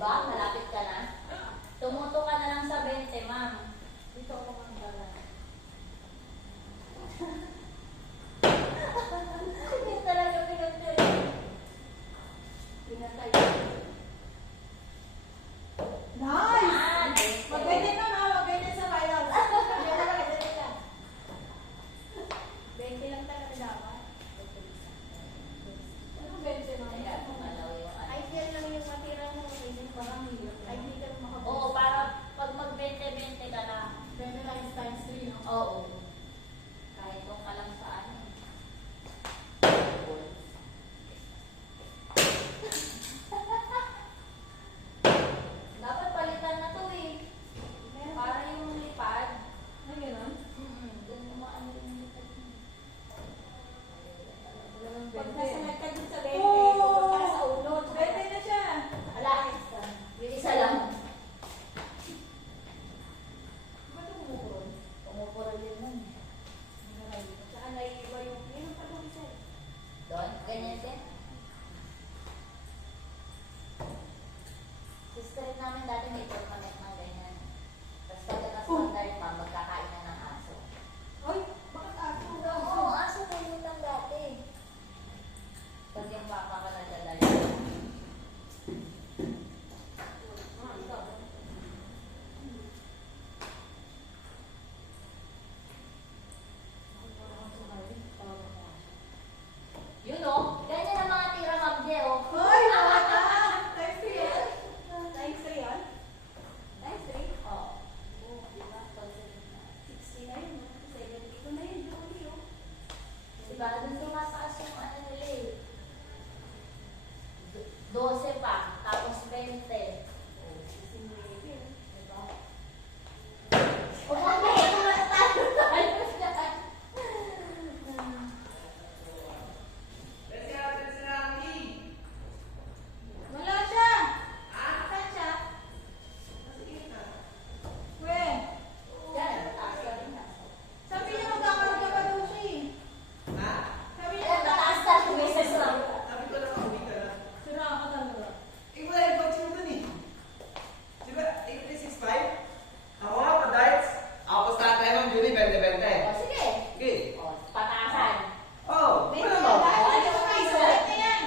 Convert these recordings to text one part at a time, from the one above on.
ba? Malapit ka na. Tumuto ka na lang sa 20, ma'am. Dito ako magdala. Hindi talaga pinagdala. Pinatay. Nice! Magganyan na nga, magganyan sa finals. Ganyan na lang, ganyan lang. 20 lang talaga dapat. Ano 20 lang? Kaya kumalaw yung ano. Ay, yan lang yung matira mo. Hindi parang hirap. Ay, hindi ka makabalik. Oo, para pag mag-20-20 ka na. 20 times 3, no? Oo. Kahit kung ka lang sa ano. Dapat palitan na to eh. Para yung lipad. Ay, gano'n? Doon mo maano yung lipad. Pag nasanay ka dun sa 20, pupunta ka sa ulo. 20 na siya. Ala, yung isa lang. Ba't ito kumukulong? Pumupura din nun. Saan naiiba yung... Meron pa doon isa. Doon, ganyan din. Sister namin dati may tournament ng ganyan. Tapos pagka-standard pa, magkakain na ng aso. Ay, bakit aso? Oo, aso na yun lang dati. Pag yung papa ka nadala yun. Ah, ikaw. Yun o, ganyan ang mga tira mabde o. Hoy, wala! Times 3 yan? Times 3 yan? Times 3? Oo. Oo, di ba? 60 na yun, no? 70 ko na yun, Jolie, oh. Diba, dun tumataas yung ano nila eh. 12 pa, tapos 20. Diba? Umami, tumatalo tayo dyan. Wala siya! Saan siya? When? Yan, mataas ka rin na. Sabi niya magkakaroon ka pa daw siya eh. Sabi niya Ayan, mataas na, tumisis lang. Sira ka talaga. O, sige. O, pataasan. May dahil sa may sulit na yan.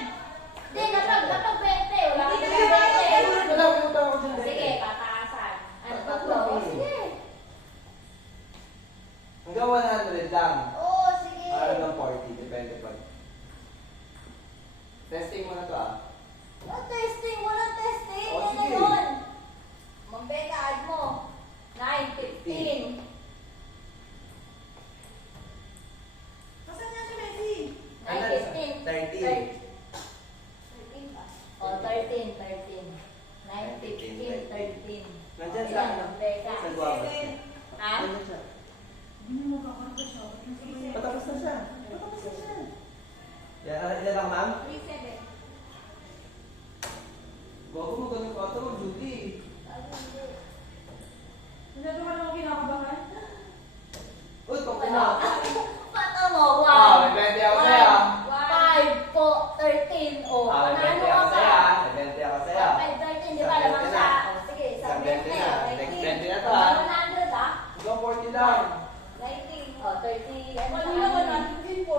Hindi, napag 20. Wala ka Hindi na na 20. Sige, pataasan. Ano ba to? O, sige. Hanggang 100 lang. Oo, sige. Hanggang 40, depende pa. Testing mo na to ah. No testing, walang testing. O, Yan na sige. yun. Mambeka, add mo. 9, 15. Nasaan niya si Messi? 9, 15. 13. 13 ba? O, 13, 13. 9, 15, 13. Nandyan O, sa yan, ano? Mambeka. Sa guwapa. Ha? Nandyan siya. Hindi mo makakanta siya. Patapos na siya. Patapos na siya. Yan lang ma'am. 3-7. Bago mo ganun auto mo, Judy. Ano, hindi. Masyado ka naman kinakabahan? Uy, pag Ano? na. Paano mo? Ah, may 20 ako sa'yo. 5 po, 13. O, Ah, may panalo 20 ka ako pa. sa'yo. May 20 ako sa'yo. 5, 13, di ba? Lamang siya. O, sige, Isang 20 na. Next 20 na to, 19. ah. 100, ha? Hanggang 40 lang. 19. O, 30. Ano Wala sa naman akin? natin din po.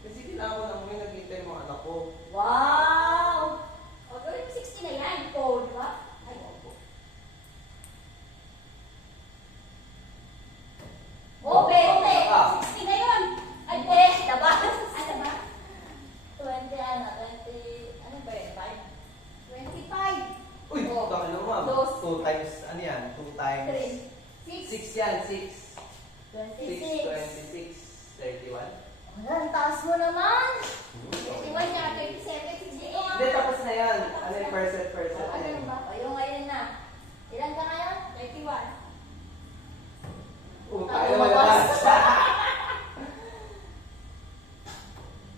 Kasi kailangan ko na may naghintay mga anak ko. Wow! O, gawin mo 60 na yan. Po, di ba? Ay, opo. O, 20. Ah. 60 na yun. Ay, 10. Labas. Ano ba? 20, ano? 20, ano ba yun? 5? 25. Uy, Oh. baka naman ma'am. Dos. 2 times, ano yan? 2 times. 3. 6 yan, 6. 6, 26. 26, 31. Wala, ang taas mo naman. 21 siya, 37, 68. Hindi, tapos na yan. Ano yung percent, percent? Ano yun ba? O, yung ngayon na. Ilan ka ngayon? 31. Ayaw mo naman.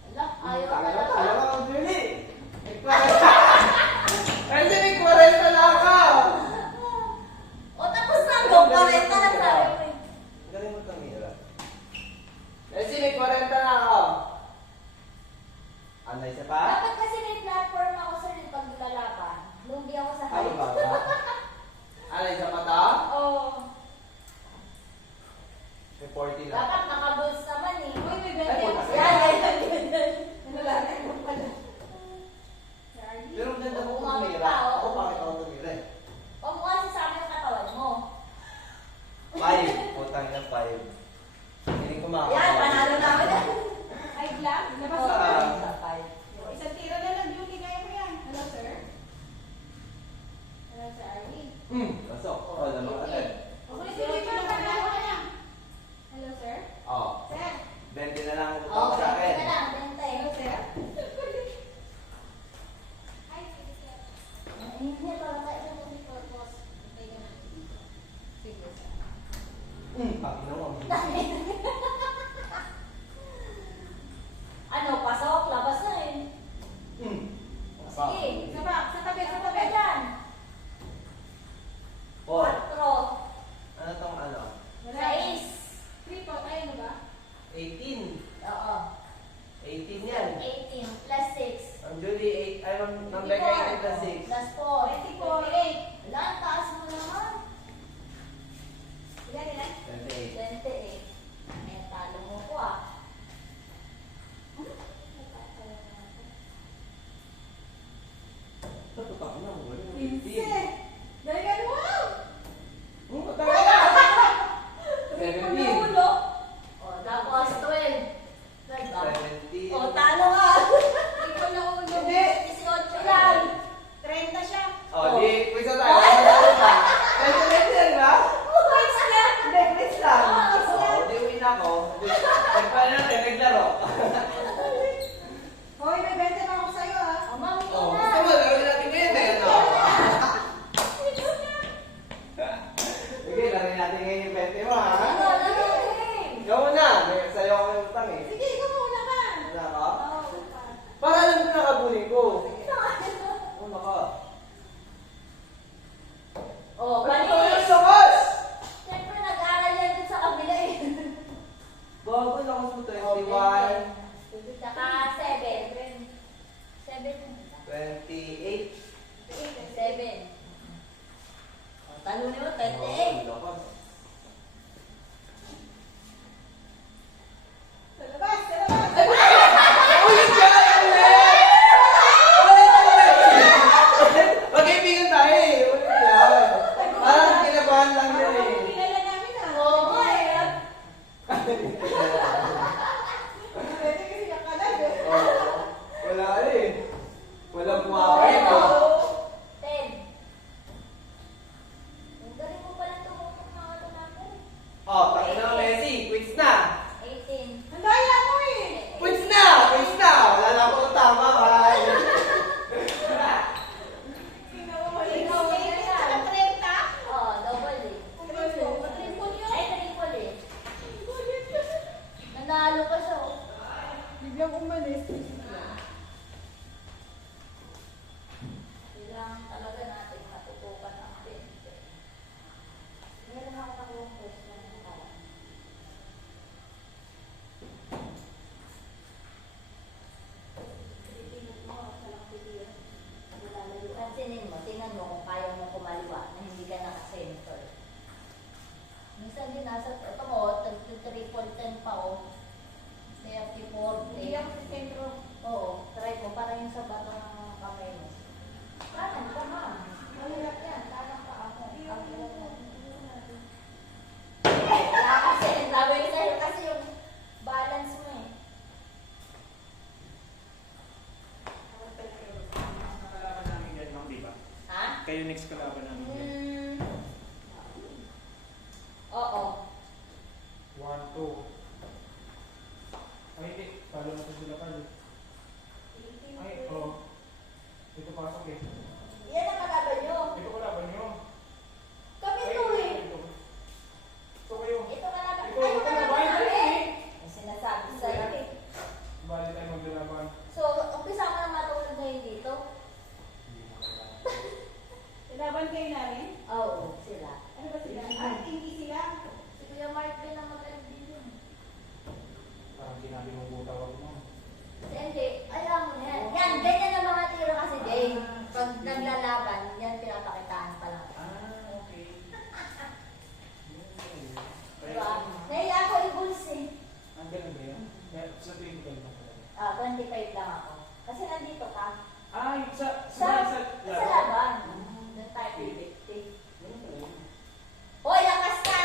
Ala, ayaw ka Ayaw lang. ka, ayaw ka, Julie. Kasi may 40 na ako. O, tapos na. Go, 40 na sabi mo. eh. Galing mo tumira. Kasi may 40 na ako. Ano isa pa? Dapat kasi may platform ako sa Pasok. Oh, lamang agad. Okay, sige, pagkakala ka na. Hello, sir? Oh. Sir? 20 na lang ang Oh, utang sa akin. na lang, bente. Hello, sir? Hindi, para tayo sa mga purpose. Okay ka na. Sige, sir. Pakina mo. Ano, pasok, labas na eh. Sige, Sa tabi, sa ano tabi. ka dyan? Oh, 4. ano tong ano? 6. Triple, ayun ba? 18. Oo. 18 yan. 18 plus 6. Ang Julie, 8, ay, ang Becca 18 plus 6. Plus 4. 24. 28. Wala, ang taas mo naman. Ilan, ilan? 28. 28. Eh, talo mo ko ah. Natutak na. Wala. 15. Dali ka naman! Tagal na. Triple 17. na ulo. O, tapos 12. 17. O, talo ka. Triple na ulo. Hindi. 18 lang. 30 siya. Oh, di, quiz na tayo. Quiz yan ba? Quiz lang. Hindi, quiz lang. Quiz lang. Oh, di win ako. Nagpala natin, naglaro. Hoy, may 20 pa ako sa'yo, ah. O, mami Oh, na. gusto mo, gawin natin ngayon eh. Ano? Sige, laro natin ngayon yung 20 mo, ha? Ano, game. Ikaw na. May sa'yo ako yung utang eh. Sige, ikaw muna ka. Wala ka? Oo. Para alam ko nakabunin ko. Ano ka? O, Ano ka panis. lakas? Siyempre, nag-aaral yan din sa kabila eh. Bago lakas mo 21. Saka 7. 7. 28. 7. Talunin mo, 28. Lakas. Sa labas, sa labas. Ulit ka! Ulit! Mag-ibigan tayo eh. Ulit yan. Parang kinabahan lang yun Parang eh. kilala namin, ah. Oo nga eh. Pwede kasi nakalag, eh. Oo. Wala eh. Walang kumakain. Oo. 10. Ang galing mo pala tumutok ng ano natin. Oh, tangin na Messi. Quiz na. 18. Ang daya mo, eh. Quiz na! Quiz na! Wala na akong tama. Bye. Sino mo mali? Ikaw, yan. Saka 30? Oh, double eh. Triple yun. Ay, triple eh. Nanalo ka siya. Oh. Biglang umalis. Kailangan talaga natin matutukan ang 20. Meron ako nakuha question na parang. Pilipinas mo, sa lang pilihan. Pansinin mo, tingnan mo kung kaya mo kumaliwa na hindi ka naka-center. Minsan din nasa, ito mo, triple 10 pa o. 34, Hindi ako sa sentro. Oo, try mo para yung sa bato ng kamay mo. Kanan ka, ma'am. Mahirap yan. Kanan ka ako. Wala kasi. Sabi ko sa'yo kasi yung balance mo eh. Kalaban namin yan, ma'am, di ba? Ha? Kayo next kalaban namin yan. Oo. 1, 2. Ay, hindi. Talo na sila pala. Ay, oo. Ito pasok eh. Yan ang kalaban nyo. Ito kalaban nyo. Kami Ay, to eh. ito. So kayo. Ito kalaban. Ito, Ay, ito, kalaban bahay namin. tayo eh. Ang sinasabi sa'yo eh. Bali tayo maglalaban. So, umpisa mo na matulog ngayon dito? Laban kayo namin? Oo, sila. Ano ba sila? Ah, hindi sila. Si Kuya Mark din ang magaling din yun. Parang sinabi mong butaw ako, ma'am. Hindi, alam mo na yan. Yan, ganyan ang mga tiro kasi, Dave. Pag naglalaban, yan pinapakitaan pa lang. Ah, okay. Diba? Naiya ako i-bulls eh. Ang ganun ba yan? Kaya sa 25 lang talaga. 25 lang ako. Kasi nandito ka. Ah, yung sa Sa laban. Doon tayo pipikti. Ganun pala yun. Hoy, lakas ka!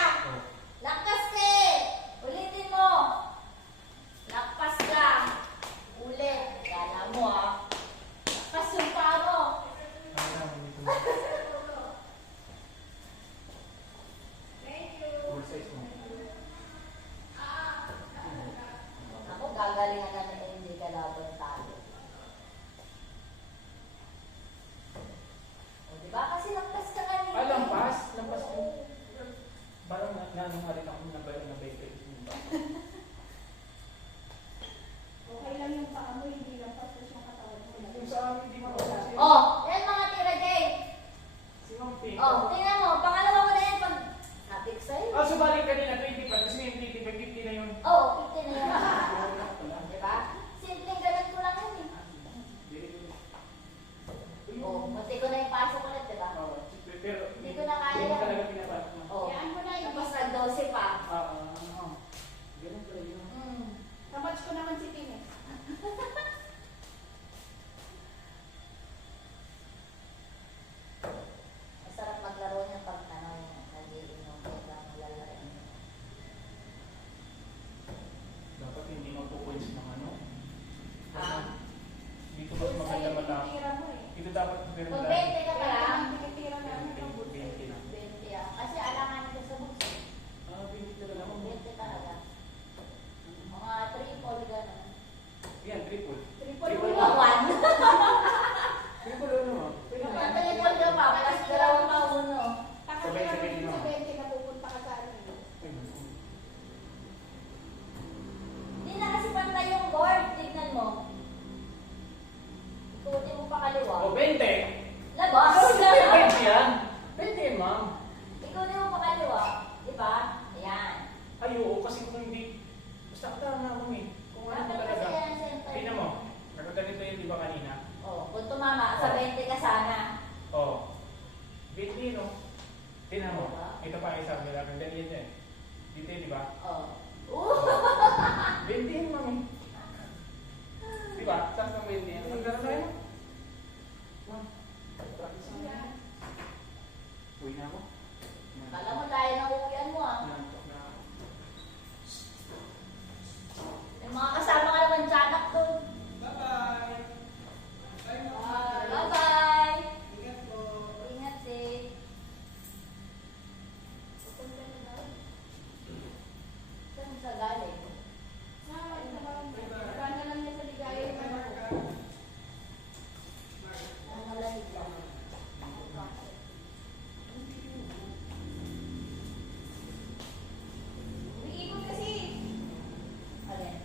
Lakas ka eh! Ulitin mo! Lakas ka! Ulit. Kala mo ah. Lakas yung paa mo. Ah, dito. lampas ko. Parang nanungalit ako na ba na baby. Okay lang yung paa mo, hindi lang pastos yung katawan mo. Yung sa amin, di ba kasi? Oh, yan mga tira, Jay. Si Ma'am Pink. Oh, tingnan mo. Pangalawa ko na yan pag sabi ko sa'yo. Ah, subalit kanina 25 kasi yung 50 na yun. Oh, 50 na yan. Wala pala. Diba? Simpleng ganun ko lang yan eh. Oh, munti ko na yung pasok ulit, diba? Oo, pero Hindi ko na kaya hindi mo yan. talaga pinapasok na. Oh, Yan mo na yung tapos nag-12 pa. Ganun pala yun. Kamatch ko naman si Tim eh. Masarap maglaro niya pag nag-iinom ko lang lalaki. Dapat hindi magpo-points ng ano. Ah. Dito mas maganda matapos. Tinitira mo eh. Dito dapat pero Kung 20 ka pa lang, Tinitira na ano ng buti. 20 lang. 20 ah. Kasi alangan ko sa bukso. Ah, 20 talaga ako. 20 talaga. Mga triple gano'n. Yan, triple. Triple Triple mo. One. Triple ano mo? Pwede Mga na. triple ka pa, plus dalawang pauno. Kakakita mo Sabay-sabay din mo. sa 20 na pupunta ka sa ano eh. Hindi na kasi pantay yung board. Tignan mo. Ikutin mo pa kaliwa. Oh, 20! Labas! 20 yan! 20 yan, ma'am. Ikutin mo pa kaliwa. Diba? Ayan. Ay, oo, kasi kung hindi, basta tama ako eh. Kung ano mo Dapat kasi talaga. yan center. Tingnan mo, nagkaganito yun, di ba kanina? Oh, kung tumama, sa 20 ka sana. Oh, 20, no? Tingnan mo, Diba? ito pa isa, may lang ganyan yan. Dito yun, di ba? Oh. 20 yan, mami. Di ba? Saan ka 20 yan? Ang gano'n tayo? Yan. Uwi na ako. Kala mo tayo na uwian mo ah. Nantok na ako. May mga kasama ka naman tiyanak doon. Bye-bye! Bye-bye! Ingat po! Ingat eh. Pupunta na daw. Saan sa galing? Gana lang niya sa ligaya yung ano ko. Ang malamig lang. Umiikot kasi. Alin?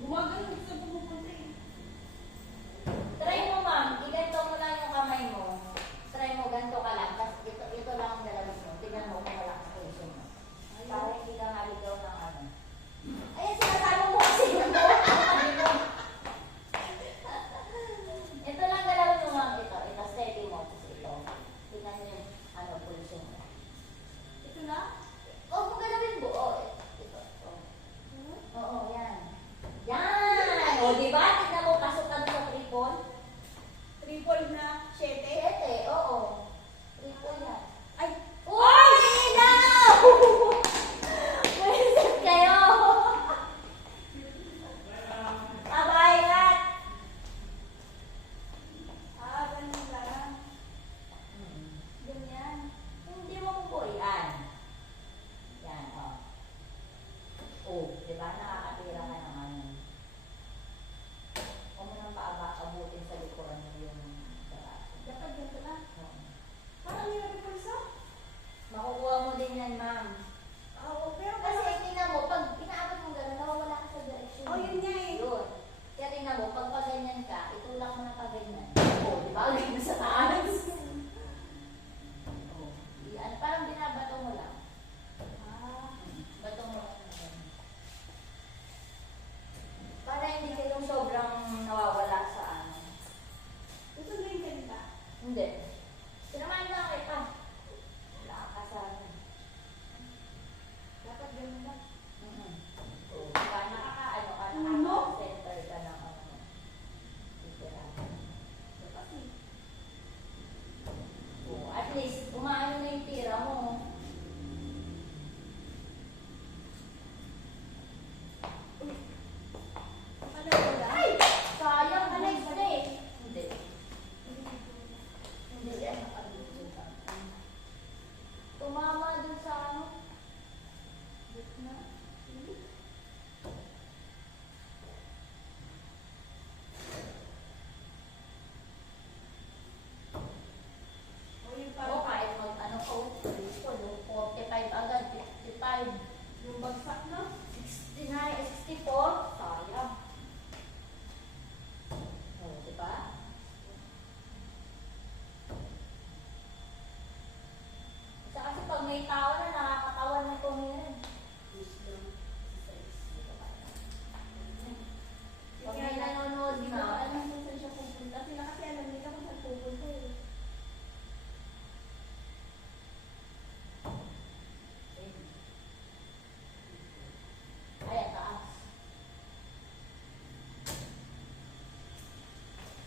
Gumagano Yung bagsak, no? 69, 64. Sayang. Oh, diba? Kasi pag may tao na nakakatawan ng kumirin. Pag may nanonood Hindi na, ko alam kung saan siya pupunta. Sila kasi alam nila kung saan pupunta eh. ay, taas.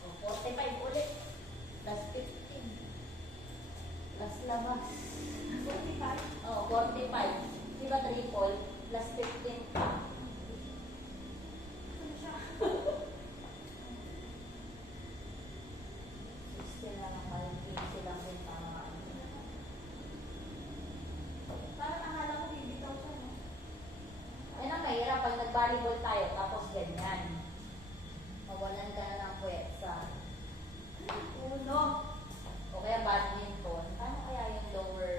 O, 45 ulit. Plus 15. Plus labas. 45. Oh, 45. Di ba triple? Plus 15 pa. Saan siya? 16 na lang kayo. 15 lang din tama. Parang akala ko bibitaw siya, no? Ayun ang mahirap pag nag-volleyball tayo tapos ganyan. Mawalan ka na ng puwersa. Uno. O kaya badminton. Paano kaya yung lower,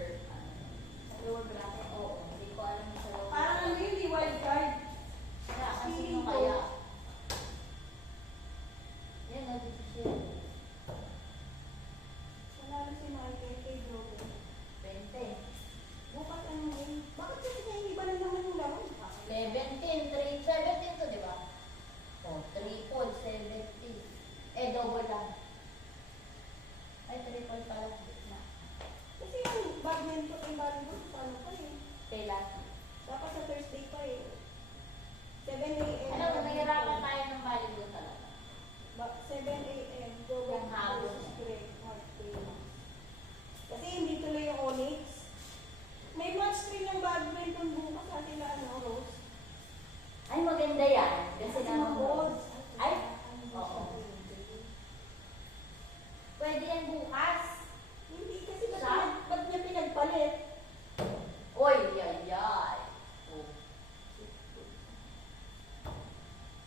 Lower bracket. oo, hindi ko alam sa lower. Parang ano yun, di wild card. Kaya kasi feeling yung ko. kaya. Yan, no, dito siya. Nanalo si Michael kay Joker. 20. Bukas ano yun? Bakit kasi kaya iba na naman yung laro? 17, 17 to, di ba? O, triple, 70. Eh, double lang. Ay, triple pala. Na. Kasi yung badminton ay volleyball, paano pa eh? Kailan? Dapat sa Thursday pa eh. 7 a.m. Alam mo, nahirapan tayo ng volleyball talaga. 7 a.m. Joker Yung hapon. versus Greg Martin. Kasi hindi tuloy yung Onyx. May match rin ng badminton bukas sa sila Rose. Ay, maganda yan. Kasi naman mag-board. Ay, oo. Pwede yan bukas. Hindi kasi Sa? ba't niya pinagpalit? Oy, yay, yay. Oh.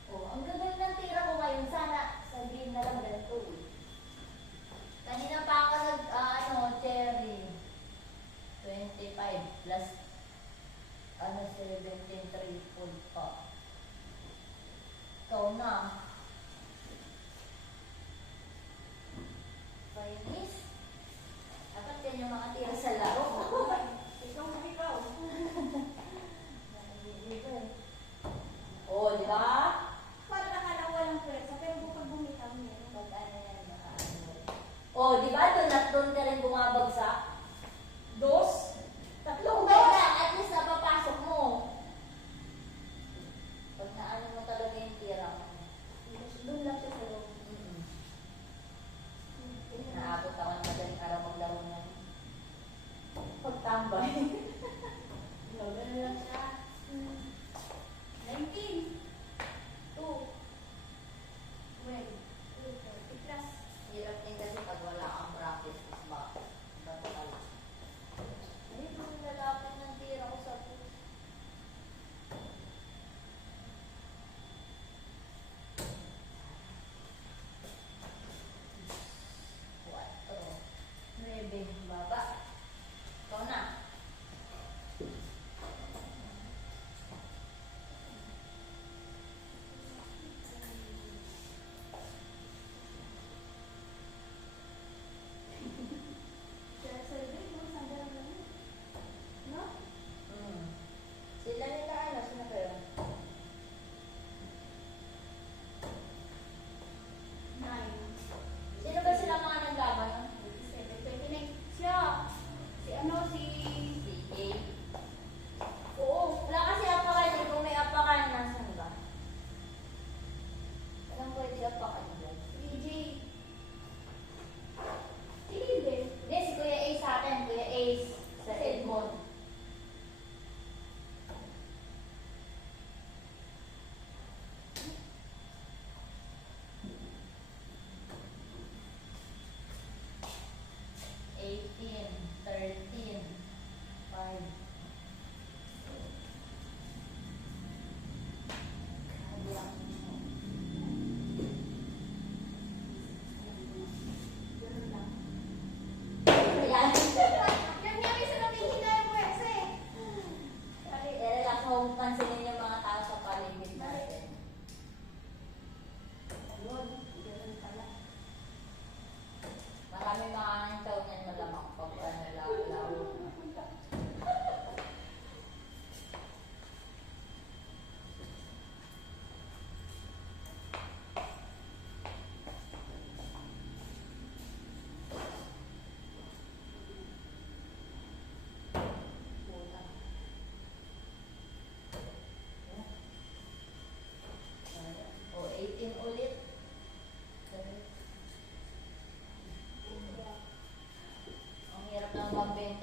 Oh, ang gagawin ng tira ko ngayon. Sana sabihin na lang ganun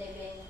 20-20